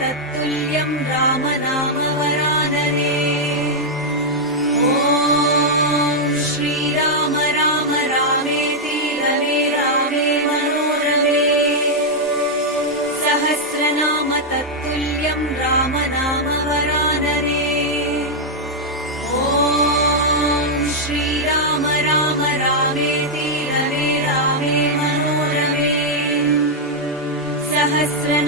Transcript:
तत्तुल्यम् राम नाम वरानने। ॐ श्रीराम राम रामेति रमे रामे मनोरमे। सहस्रनाम तत्तुल्यम् राम नाम वरानने। ॐ श्रीराम राम रामेति रमे रामे मनोरमे। सहस्र